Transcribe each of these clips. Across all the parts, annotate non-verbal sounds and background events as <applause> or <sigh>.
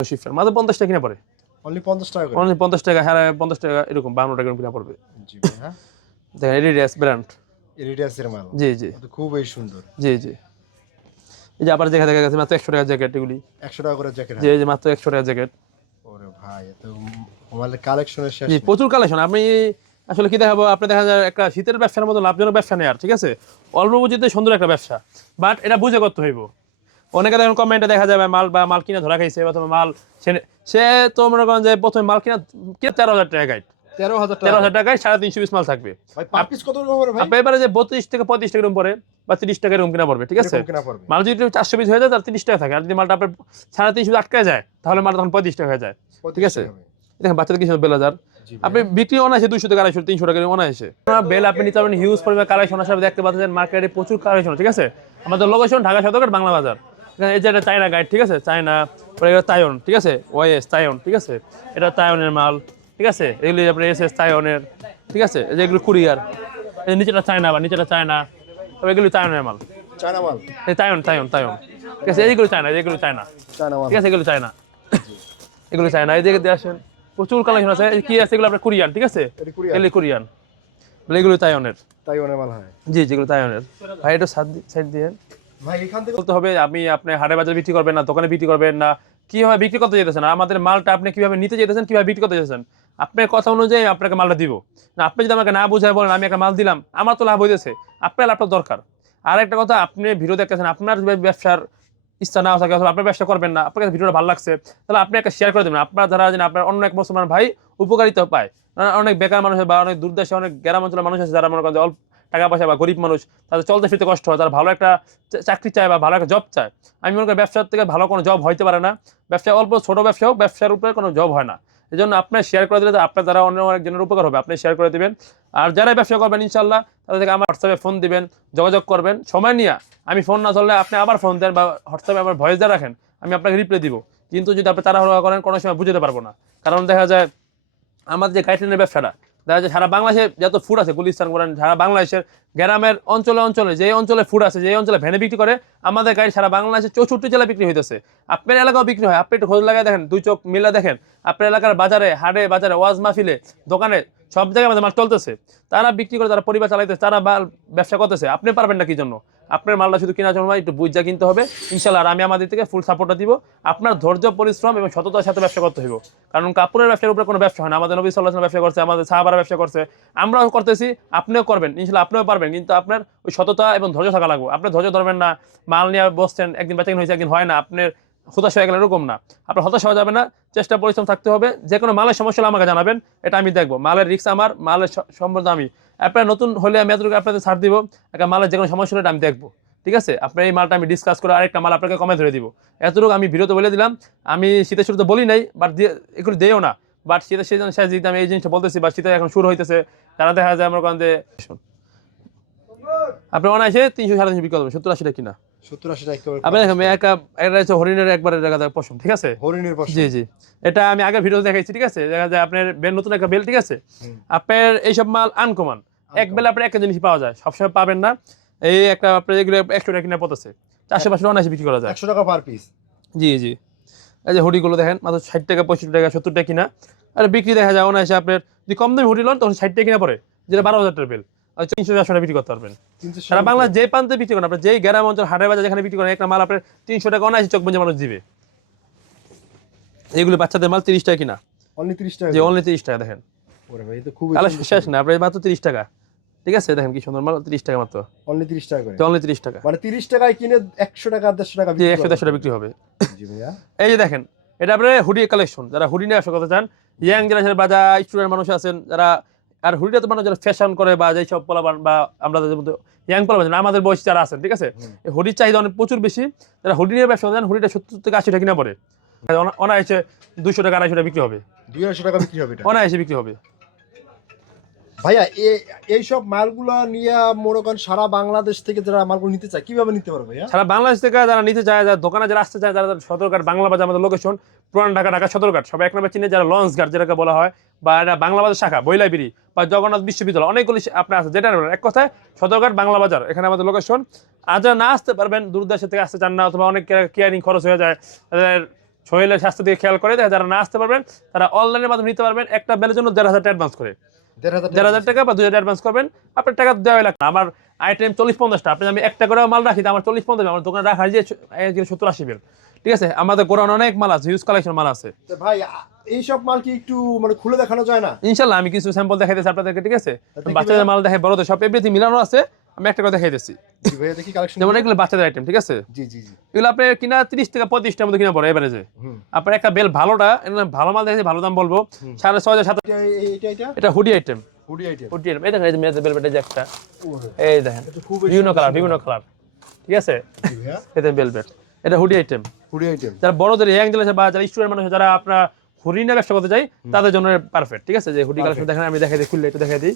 Shifter. মাত্র পঞ্চাশ টাকা কিনা পড়ে। অনলি পঞ্চাশ টাকা অনলি পঞ্চাশ টাকা হ্যাঁ পঞ্চাশ টাকা এরকম টাকা কিনা পড়বে। দেখেন এডিডাস ব্র্যান্ড এরিডিয়াসের মাল। জি জি। খুবই সুন্দর। জি জি। এই যে আবার দেখা দেখা গেছে মাত্র একশো টাকা জ্যাকেট এগুলি। একশো টাকা করে জ্যাকেট যে এই মাত্র একশো টাকা জ্যাকেট ওরে ভাই এত আমাদের কালেকশনের শেষ প্রচুর কালেকশন আপনি আসলে কি দেখাবো আপনি দেখা যায় একটা শীতের ব্যবসার মতো লাভজনক ব্যবসা নেই আর ঠিক আছে? অল্প বুঝিতে সুন্দর একটা ব্যবসা। বাট এটা বুঝে করতে হইব। অনেকে দেখুন কমেন্টে দেখা যাবে মাল বা মাল কিনা ধরা খাইছে প্রথমে মাল সে- তো মনে করেন যে প্রথমে মাল কিনা কিনা তেরো হাজার টাকা গাইড তেরো হাজার তেরো হাজার টাকায় সাড়ে তিনশো পিস মাল থাকবে। এবারে যে বত্রিশ থেকে পঁয়ত্রিশ টাকা রুম পরে বা তিরিশ টাকা রুম কিনা পড়বে ঠিক আছে? মাল যদি চারশো পিস হয়ে যায় তিরিশ টাকা থাকে। আর যদি মালটা আপনার সাড়ে তিনশো আটকে যায় তাহলে মাল তখন পঁয়ত্রিশ টাকা হয়ে যায় ঠিক আছে? দেখেন বাচ্চাদের কিছু বেলাজার আপনি বিক্রি অনায়াসে দুশো টাকা আড়াইশো তিনশো টাকা অনায়াসে। বেল আপনি নিতে পারবেন হিউজ পরিমাণ কালেকশন আসলে দেখতে পাচ্ছেন মার্কেটে প্রচুর কালেকশন ঠিক আছে? আমাদের লোকেশন ঢাকা সদরঘাট বাংলা বাজার। এই যে এটা চায়না গাইড ঠিক আছে? চায়না পরে এটা তায়ন ঠিক আছে? ওয়েস তায়ন ঠিক আছে? এটা তায়নের মাল ঠিক আছে? এগুলি আপনার এস এস তায়নের ঠিক আছে? এই যে এগুলো কুরিয়ার এই নিচেটা চায়না বা নিচেটা চায়না তবে এগুলি তায়নের মাল। চায়না মাল? এই তায়ন তায়ন তায়ন ঠিক আছে এইগুলো চায়না এইগুলো চায়না। ঠিক আছে এগুলো চায়না। এগুলো চায়না এই দিকে দিয়ে আসেন। প্রচুর কালেকশন আছে। কি আছে? এগুলো আপনার কোরিয়ান ঠিক আছে? এগুলি কোরিয়ান। এগুলো তাইওয়ানের। তাইওয়ানের মাল হয়। জি যেগুলো তাইওয়ানের। ভাই এটা সাইড দিয়ে ভাই, এখান থেকে বলতে হবে আপনি বাজারে বিক্রি করবেন না, দোকানে বিক্রি করবেন না। কীভাবে বিক্রি করতে যেতেছেন আমাদের মালটা আপনি কীভাবে নিতে যেতেছেন কীভাবে বিক্রি করতে যেতেছেন আপনার কথা অনুযায়ী আপনাকে মালটা দিব। না, আপনি যদি আমাকে না বলেন, আমি একটা মাল দিলাম, আমার তো লাভ আপনার লাভটা দরকার। আর একটা কথা, আপনি ভিডিও দেখতেছেন, আপনার ব্যবসার ইচ্ছা না থাকে আপনার ব্যবসা করবেন না, আপনার কাছে ভিডিওটা ভালো লাগছে, তাহলে আপনি একটা শেয়ার করে দেবেন। আপনার দ্বারা যেন আপনার অন্য এক মুসলমান ভাই উপকারিতা পায়। অনেক বেকার মানুষ বা অনেক দূরদেশে অনেক গ্রাম অঞ্চলের মানুষ আছে, যারা মনে করেন অল্প টাকা পয়সা বা গরিব মানুষ তাদের চলতে ফিরতে কষ্ট হয়, তারা ভালো একটা চাকরি চায় বা ভালো একটা জব চায়। আমি মনে করি ব্যবসার থেকে ভালো কোনো জব হইতে পারে না। ব্যবসা অল্প, ছোট ব্যবসা হোক, ব্যবসার উপরে কোনো জব হয় না। এই জন্য আপনার শেয়ার করে দিলে আপনার দ্বারা অন্য অনেকজনের উপকার হবে। আপনি শেয়ার করে দিবেন। আর যারা ব্যবসা করবেন ইনশাল্লাহ তাদেরকে আমার হোয়াটসঅ্যাপে ফোন দিবেন, যোগাযোগ করবেন। সময় নিয়ে আমি ফোন না চললে আপনি আবার ফোন দেন বা হোয়াটসঅ্যাপে আবার ভয়েস দিয়ে রাখেন, আমি আপনাকে রিপ্লাই দিব। কিন্তু যদি আপনি তাড়াহুড়া করেন, কোনো সময় বুঝতে পারব না। কারণ দেখা যায়, আমাদের যে গাইডলাইনের ব্যবসাটা দেখা যায় সারা বাংলাদেশে যত ফুড আছে গুলিস্তান করেন সারা বাংলাদেশের গ্রামের অঞ্চলে অঞ্চলে যে অঞ্চলে ফুড আছে যে অঞ্চলে ভ্যানে বিক্রি করে, আমাদের গাড়ি সারা বাংলাদেশে চৌষট্টি জেলা বিক্রি হইতেছে। আপনার এলাকাও বিক্রি হয়। আপনি একটু খোঁজ লাগায় দেখেন, দুই চোখ মিলা দেখেন, আপনার এলাকার বাজারে, হাটে, বাজারে, ওয়াজ মাহফিলে, দোকানে সব জায়গায় আমাদের মাল চলতেছে। তারা বিক্রি করে, তারা পরিবার চালাইতেছে, তারা ব্যবসা করতেছে। আপনি পারবেন না কি জন্য? আপনার মালটা শুধু কেনা জন্য একটু বুঝা কিনতে হবে। ইনশাল্লাহ আর আমি আমাদের থেকে ফুল সাপোর্টটা দিব। আপনার ধৈর্য, পরিশ্রম এবং সততার সাথে ব্যবসা করতে হইব। কারণ কাপড়ের ব্যবসার উপরে কোনো ব্যবসা হয় না। আমাদের নবী সাল্লাহ ব্যবসা করছে, আমাদের সাহাবারা ব্যবসা করছে। আমরাও করতেছি, আপনিও করবেন। ইনশাল্লাহ আপনিও পারবেন, কিন্তু আপনার ওই সততা এবং ধৈর্য থাকা লাগবে। আপনি ধৈর্য ধরবেন না। মাল নিয়ে বসছেন, একদিন বেচাকিন হয়েছে, একদিন হয় না। আপনার হতাশ হয়ে গেলে এরকম না। আপনার হতাশ হওয়া যাবে না, চেষ্টা পরিশ্রম থাকতে হবে যে কোনো মালের সমস্যা হলে আমাকে জানাবেন, এটা আমি দেখব। মালের রিক্স আমার, মালের স- সম্বন্ধে আমি। আপনার নতুন হলে আমি এতটুকু আপনাদের ছাড় দিব, একটা মালের যে কোনো সমস্যা হলে আমি দেখব। ঠিক আছে? আপনার এই মালটা আমি ডিসকাস করে আরেকটা মাল আপনাকে কমে ধরে দিব। এতটুকু আমি ভিডিওতে বলে দিলাম। আমি শীতের শুরুতে বলি নাই বাট দিয়ে এগুলো দিয়েও না। বাট শীতের সিজন শেষ দিকে আমি এই জিনিসটা বলতেছি বা শীতে এখন শুরু হইতেছে। তারা দেখা যায় আমার কারণ আপনি অনায়াসে তিনশো সাড়ে তিনশো বিক্রি করবেন, সত্তর আশিটা কিনা। সত্তর আশি টাকা আপনি দেখেন একটা একটা হচ্ছে হরিণের একবারে দেখা যায় পশম ঠিক আছে? হরিণের পাশে জি জি। এটা আমি আগে ভিডিও দেখাইছি ঠিক আছে? দেখা যায় আপনার বেল নতুন একটা বেল ঠিক আছে? আপনার এইসব মাল আনকমন এক বেলা আপনার একটা জিনিস পাওয়া যায় সবসময় পাবেন না। এই একটা আপনার যেগুলো একশো টাকা কিনা পড়তেছে। চারশো পাঁচশো অনায়াসে বিক্রি করা যায়। একশো টাকা পার পিস জি জি। এই যে হুডিগুলো দেখেন মাত্র ষাট টাকা পঁয়ষট্টি টাকা সত্তর টাকা কিনা। আর বিক্রি দেখা যায় অনায়াসে আপনার যদি কম দামি হুডি লন তখন ষাট টাকা কিনা পড়ে যেটা বারো হাজার টাকা বেল। আর তিনশো চারশো টাকা বিক্রি করতে পারবেন। সারা বাংলা যে প্রান্তে বিক্রি করেন আপনার যেই গ্রাম অঞ্চল হাটে বাজার যেখানে বিক্রি করেন একটা মাল আপনার তিনশো টাকা অনায়াসে চোখ মানুষ দিবে। এইগুলো বাচ্চাদের মাল তিরিশ টাকা কিনা? অনলি তিরিশ টাকা যে অনলি তিরিশ টাকা দেখেন। তাহলে শেষ না আপনার মাত্র তিরিশ টাকা। ঠিক আছে দেখেন কি সুন্দর মাল তিরিশ টাকা মাত্র। অনলি তিরিশ টাকা করে। অনলি তিরিশ টাকা। মানে তিরিশ টাকায় কিনে একশো টাকা দেড়শো টাকা একশো দেড়শো টাকা বিক্রি হবে। <laughs> এই যে দেখেন এটা আপনার হুডি কালেকশন যারা হুডি নিয়ে ব্যবসা কথা চান ইয়াং জেনারেশনের বা যারা স্টুডেন্ট মানুষ আছেন যারা আর হুডিটা তো মানুষ যারা ফ্যাশন করে বা যেই সব পোলাবান বা আমরা যাদের মধ্যে ইয়াং পোলাবান আমাদের বয়স যারা আছেন ঠিক আছে? হুডির চাহিদা অনেক প্রচুর বেশি। যারা হুডি নিয়ে ব্যবসা করেন হুডিটা সত্তর থেকে আশি টাকা কিনা পড়ে। অনা- অনায়াসে দুশো টাকা আড়াইশো টাকা বিক্রি হবে। দুই আড়াইশো টাকা বিক্রি হবে অনায়াসে বিক্রি হবে। ভাইয়া, এ- এইসব মালগুলো নিয়ে মনে করেন সারা বাংলাদেশ থেকে যারা মালগুলো নিতে চায়, কীভাবে নিতে পারবে সারা বাংলাদেশ থেকে যারা নিতে চায়, যারা দোকানে, যারা আসতে চায় যারা সদরঘাট বাংলা বাজার আমাদের লোকেশন পুরান ঢাকা ঢাকা সদরঘাট সবাই এক নম্বর চিনে যারা লঞ্চ ঘাট যেটাকে বলা হয়, বা এটা বাংলা বাজার শাখা বৈলাবিরি বা জগন্নাথ বিশ্ববিদ্যালয়, অনেকগুলি আপনার আছে যেটা। এক কথায় সদরঘাট বাংলা বাজার এখানে আমাদের লোকেশন আর যারা না আসতে পারবেন দূর থেকে আসতে চান না, অথবা অনেক কেয়ারিং খরচ হয়ে যায়, তাদের শরীরের স্বাস্থ্য দিকে খেয়াল করে যারা না আসতে পারবেন, তারা অনলাইনের মাধ্যমে নিতে পারবেন, একটা বেলের জন্য দেড় হাজার অ্যাডভান্স করে। দেড় হাজার টাকা বা দুই হাজার অ্যাডভান্স করবেন। আপনার টাকা দেওয়া লাগবে আমার আইটেম চল্লিশ পঞ্চাশটা। আপনি আমি একটা করে মাল রাখি আমার চল্লিশ পঞ্চাশ আমার দোকানে রাখা যে সত্তর আশি ঠিক আছে? আমাদের গোড়ানো অনেক মাল আছে হিউজ কালেকশন মাল আছে। ভাই এইসব মাল কি একটু মানে খুলে দেখানো যায় না? ইনশাল্লাহ আমি কিছু স্যাম্পল দেখাইতেছি আপনাদেরকে ঠিক আছে? বাচ্চাদের মাল দেখে বড়দের সব এভরিথিং মিলানো আছে। আমি একটা কথা দেখাইতেছি যেমন এগুলো বাচ্চাদের আইটেম ঠিক আছে? জি জি জি। এগুলো কিনা তিরিশ থেকে পঁয়ত্রিশটার মধ্যে কিনা পড়ে এভারেজে আপনার একটা বেল ভালোটা ভালো মাল দেখেছি ভালো দাম বলব। সাড়ে ছয় হাজার সাত এটা এটা এটা? এটা hoodie item hoodie item hoodie item এই দেখেন এই যে মেয়েদের বেল বেটে যে একটা। এই দেখেন বিভিন্ন কালার বিভিন্ন কালার ঠিক আছে? এতে এটা হুডি আইটেম হুডি আইটেম যারা বড়দের ইয়াং বা যারা স্টুডেন্ট মানুষ যারা আপনার হরিণা ব্যবসা করতে চাই তাদের জন্য পারফেক্ট ঠিক আছে? যে হুডি কালেকশন দেখেন আমি দেখাই দিই খুললে একটু দেখাই দিই।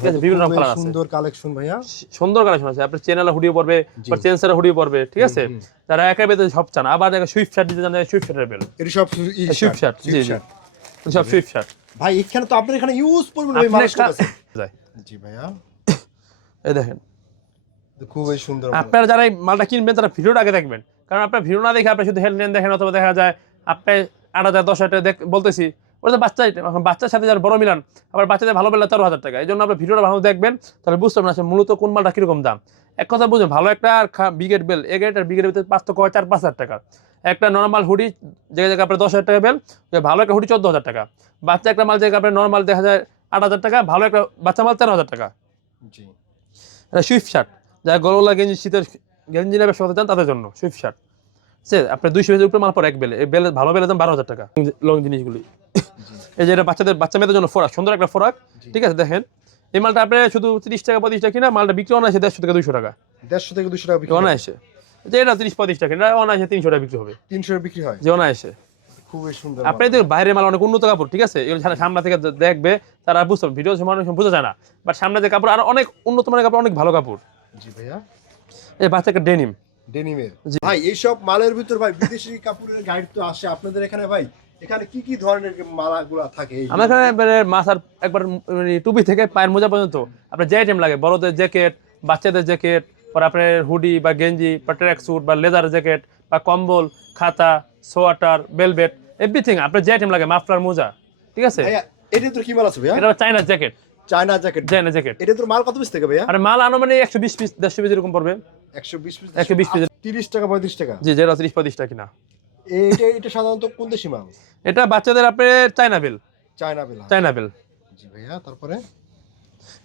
ঠিক আছে, বিভিন্ন খুবই কালার আছে। সুন্দর কালেকশন ভাইয়া। সুন্দর কালেকশন আছে। আপনার চ্যানেল হুডিও পড়বে বা চেন্সার হুডিও পড়বে ঠিক আছে? যারা একেবারে সব চান। আবার দেখা সুইফট শার্ট দিতে চান সুইফট শার্টের বেল এটা সব সুইফট শার্ট জি জি। সব সুইফট শার্ট ভাই এখানে তো আপনার এখানে ইউজ পরিমাণ আছে যায় জি ভাইয়া। এই দেখেন। খুবই সুন্দর। আপনারা যারা মালটা কিনবেন তারা ভিডিওটা আগে দেখবেন। কারণ আপনার ভিডিও না দেখে আপনি শুধু হেডলাইন দেখেন অথবা দেখা যায় আপনি আট হাজার দশ হাজার টাকা দেখ বলতেছি। ওটা তো বাচ্চা। এখন বাচ্চার সাথে যার বড় মিলান আবার বাচ্চাদের ভালো পেলে তেরো হাজার টাকা। এই জন্য আপনি ভিডিওটা ভালো দেখবেন তাহলে বুঝতে পারবেন আসলে মূলত কোন মালটা কীরকম দাম। এক কথা বুঝুন ভালো একটা আর বিগেট বেল এ গেট আর বিগেটের ভিতরে পাঁচ তো কয় চার পাঁচ হাজার টাকা। একটা নর্মাল হুডি জায়গায় জায়গায় আপনার দশ হাজার টাকা বেল যে ভালো একটা হুডি চোদ্দ হাজার টাকা। বাচ্চা একটা মাল জায়গায় আপনার নর্মাল দেখা যায় আট হাজার টাকা ভালো একটা বাচ্চা মাল তেরো হাজার টাকা। জি। এটা সুইফট শার্ট যারা গরমলা গেঞ্জি শীতের গেঞ্জি নেবে ব্যবসা করতে চান তাদের জন্য সুইফট শার্ট সে আপনার দুইশো বেলের উপরে মাল পর এক বেলে। এই বেলে ভালো বেলে দাম বারো হাজার টাকা লং জিনিসগুলি। এই যে এটা বাচ্চাদের বাচ্চা মেয়েদের জন্য ফোরাক সুন্দর একটা ফোরাক। ঠিক আছে দেখেন। এই মালটা আপনি শুধু তিরিশ টাকা পঁয়ত্রিশ টাকা কিনা মালটা বিক্রি অনায়াসে দেড়শো টাকা দুইশো টাকা। দেড়শো থেকে দুশো টাকা বিক্রি। অনায়াসে। যে এটা তিরিশ পঁয়ত্রিশ টাকা এটা অনায়াসে তিনশো টাকা বিক্রি হবে। তিনশো বিক্রি হয়। যে অনায়াসে। খুবই সুন্দর আপনি যদি বাইরের মাল অনেক উন্নত কাপড় ঠিক আছে? এগুলো সামনে- সামনে থেকে দেখবে তারা বুঝতে পারবে। ভিডিও সময় বোঝা যায় না। বাট সামনে যে কাপড় আর অনেক উন্নত মানের কাপড় অনেক ভালো কাপড়। জি ভাইয়া। এই বাচ্চাকে ডেনিম ডেনিমের ভাই এইসব মালের ভিতর ভাই বিদেশি কাপড়ের গাইড তো আসে। আপনাদের এখানে ভাই এখানে কি কি ধরনের মালাগুলো থাকে আমার এখানে মাথার একবার মানে টুপি থেকে পায়ের মোজা পর্যন্ত। আপনার যে আইটেম লাগে বড়দের জ্যাকেট বাচ্চাদের জ্যাকেট পর আপনার হুডি বা গেঞ্জি বা ট্র্যাক স্যুট বা লেদার জ্যাকেট বা কম্বল খাতা সোয়াটার বেলভেট এভরিথিং আপনার যে আইটেম লাগে মাফলার মোজা ঠিক আছে? এটা তোর কি মাল আছে ভাইয়া? এটা চাইনার jacket China jacket China jacket এটা তোর মাল কত পিস থেকে ভাইয়া? আর মাল আনো মানে একশো বিশ পিস দেড়শো পিস এরকম পড়বে। একশো বিশ পিস একশো বিশ পিস তিরিশ টাকা পঁয়ত্রিশ টাকা। জি যেটা ত্রিশ পঁয়ত্রিশ টাকা কিনা। এটা এটা সাধারণত কোন দেশি মাল? এটা বাচ্চাদের বেল। চায়না বেলা চায়না বেল। জি ভাইয়া তারপরে?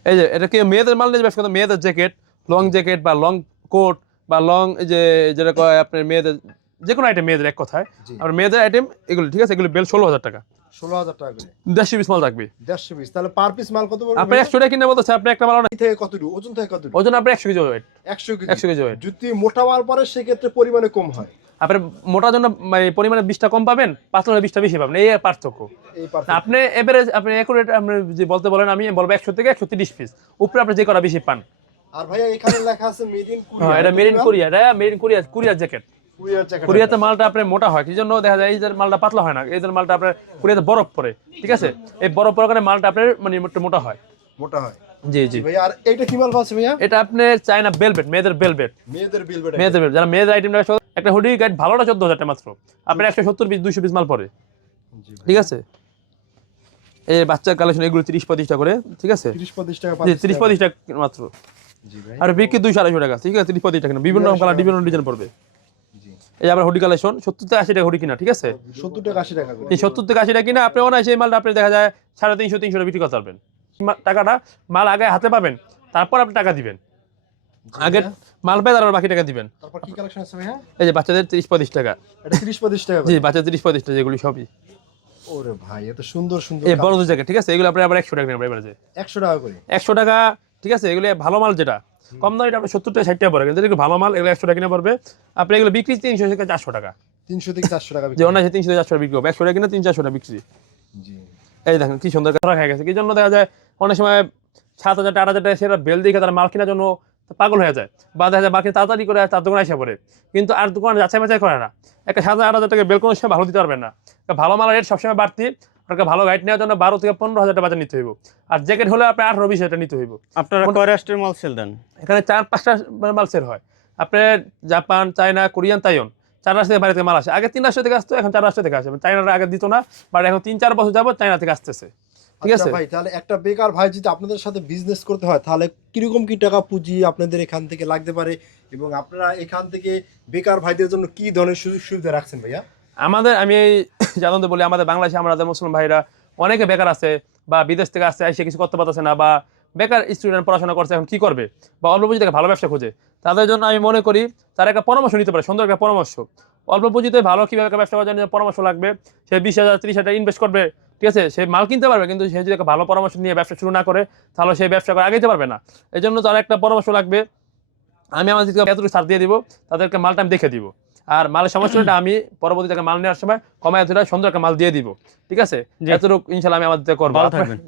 এই যে এটা কি মেয়েদের মাল নিয়ে ব্যবসা মেয়েদের জ্যাকেট লং জ্যাকেট বা লং কোট বা লং যে যেটা কয় আপনার মেয়েদের যে কোনো আইটেম মেয়েদের এক কথায়। আর মেয়েদের আইটেম এগুলো ঠিক আছে? এগুলো বেল ষোলো হাজার টাকা। ষোলো হাজার টাকা করে। দেড়শো পিস মাল থাকবে। দেড়শো পিস তাহলে পার পিস মাল কত আপনি একশো টাকা কিনে বলতেছে আপনি একটা মাল থেকে কত ওজন থেকে কত ওজন আপনি একশো কেজি ওয়েট একশো কেজি। একশো কেজি ওয়েট যদি মোটা মাল পরে সেক্ষেত্রে পরিমাণে কম হয়। আপনার মোটার জন্য মানে পরিমাণে বিশটা কম পাবেন পাতলা বিশটা বেশি পাবেন। এই পার্থক্য। আপনি এভারেজ আপনি একুরেট আপনি যে বলতে বলেন আমি বলব একশো থেকে একশো তিরিশ পিস উপরে আপনি যে করা বেশি পান। আর ভাইয়া এখানে লেখা আছে মেড ইন হ্যাঁ এটা মেড ইন কোরিয়া এটা মেড ইন কোরিয়া কোরিয়ার কুরিয়ার জ্যাকেট কোরিয়াতে মালটা আপনার মোটা হয় কি জন্য দেখা যায় এই যে মালটা পাতলা হয় না এই যে মালটা আপনার কোরিয়াতে বরফ পড়ে ঠিক আছে? এই বরফ পড়ার কারণে মালটা আপনার মানে মোটা হয়। মোটা হয়। জি জি। ভাইয়া আর এইটা কি মাল আছে ভাইয়া? এটা আপনার চায়না বেলভেট মেয়েদের বেলভেট। মেয়েদের বিল মেয়েদের velvet। যারা মেয়েদের আইটেম একটা হুডি গাইড ভালোটা চোদ্দ হাজার টাকা মাত্র। আপনার একশো সত্তর পিস দুইশো পিস মাল পরে ঠিক আছে? এই বাচ্চার কালেকশন এগুলো তিরিশ করে ঠিক আছে? তিরিশ পঁয়ত্রিশ টাকা তিরিশ পঁয়ত্রিশ টাকা মাত্র আর বিক্রি দুইশো আড়াইশো টাকা ঠিক আছে? তিরিশ টাকা বিভিন্ন কালার বিভিন্ন ডিজাইন পড়বে। এই যে আবার হুডি কালেকশন সত্তর থেকে আশি টাকা হুডি কিনা ঠিক আছে? সত্তর টাকা আশি টাকা এই সত্তর থেকে আশি টাকা কিনা আপনি অনায়াসে এই মালটা আপনি দেখা যায় সাড়ে তিনশো তিনশো টাকা বিক্রি করতে পারবেন। টাকাটা মাল আগে হাতে পাবেন তারপর আপনি টাকা দিবেন। আগে মাল পেয়ে তারপর বাকি টাকা দিবেন। তারপর কি কালেকশন আছে ভাইয়া? এই যে বাচ্চাদের তিরিশ পঁয়ত্রিশ টাকা। এটা তিরিশ পঁয়ত্রিশ টাকা জি। বাচ্চাদের তিরিশ পঁয়ত্রিশ টাকা যেগুলি সবই। ওরে ভাই এত সুন্দর সুন্দর এই বড় জায়গা ঠিক আছে? এগুলো আপনি আবার একশো টাকা নেবেন এবারে টাকা করে। একশো টাকা ঠিক আছে? এগুলো ভালো মাল যেটা কম দাম এটা আপনার সত্তর টাকা ষাট টাকা পড়ে কিন্তু এগুলো ভালো মাল এগুলো একশো টাকা কিনে পড়বে। আপনি এগুলো বিক্রি তিনশো থেকে চারশো টাকা। তিনশো থেকে চারশো টাকা যে। অনায়াসে তিনশো চারশো টাকা বিক্রি হবে। একশো টাকা কিনে তিন চারশো টাকা বিক্রি। এই দেখেন কি সুন্দর কথা হয়ে গেছে। কি জন্য দেখা যায় অনেক সময় সাত হাজার আট হাজার টাকা সেটা বেল দেখে তারা মাল কেনার জন্য পাগল হয়ে যায়। বা দেখা যায় বাকি তাড়াতাড়ি করে তার দোকানে এসে পড়ে। কিন্তু আর দোকান যাচাই বাছাই করে না। একটা সাত হাজার আট হাজার টাকা বেল কোনো সময় ভালো দিতে পারবেন না। ভালো মালের রেট সবসময় বাড়তি। একটা ভালো গাইড নেওয়ার জন্য বারো থেকে পনেরো হাজার টাকা বাজার নিতে হইব। আর জ্যাকেট হলে আপনি আঠারো বিশ হাজার নিতে হইব। আপনারা কয় মাল সেল দেন? এখানে চার পাঁচটা মাল সেল হয়। আপনার জাপান চায়না কোরিয়ান তাইওয়ান। চার রাষ্ট্র থেকে বাইরে থেকে মাল আসে। আগে তিন রাষ্ট্র থেকে আসতো এখন চার রাষ্ট্র থেকে আসে। চাইনাটা আগে দিত না বাট এখন তিন চার বছর যাব চাইনা থেকে আসতেছে। ঠিক আচ্ছা আছে? ভাই তাহলে একটা বেকার ভাই যদি আপনাদের সাথে বিজনেস করতে হয় তাহলে কীরকম কি টাকা পুঁজি আপনাদের এখান থেকে লাগতে পারে? এবং আপনারা এখান থেকে বেকার ভাইদের জন্য কি ধরনের সুযোগ সুবিধা রাখছেন ভাইয়া? আমাদের আমি জানতে বলি, আমাদের বাংলাদেশে আমাদের মুসলিম ভাইরা, অনেকে বেকার আছে বা বিদেশ থেকে আসছে, এসে কিছু করতে পারতেছে না বা বেকার স্টুডেন্ট পড়াশোনা করছে, এখন কি করবে? বা অল্প পুঁজি থেকে ভালো ব্যবসা খোঁজে। তাদের জন্য আমি মনে করি, তারা একটা পরামর্শ নিতে পারে, সুন্দর একটা পরামর্শ। অল্প পুঁজিতে ভালো কীভাবে একটা ব্যবসা করার জন্য পরামর্শ লাগবে, সে বিশ হাজার, ত্রিশ হাজার ইনভেস্ট করবে, ঠিক আছে? সে মাল কিনতে পারবে, কিন্তু সে যদি ভালো পরামর্শ নিয়ে ব্যবসা শুরু না করে, তাহলে সেই ব্যবসা করে আগাইতে পারবে না। এই জন্য তার একটা পরামর্শ লাগবে, আমি আমার এতটুকু ছাড় দিয়ে দিব, তাদেরকে মালটা আমি দেখে দিব। আর মালের সমস্যাটা আমি পরবর্তীতে মাল নেওয়ার সময় কমায় এতটা সুন্দর একটা মাল দিয়ে দিব ঠিক আছে। এতটুকু ইনশাল্লাহ আমি আমাদের করব।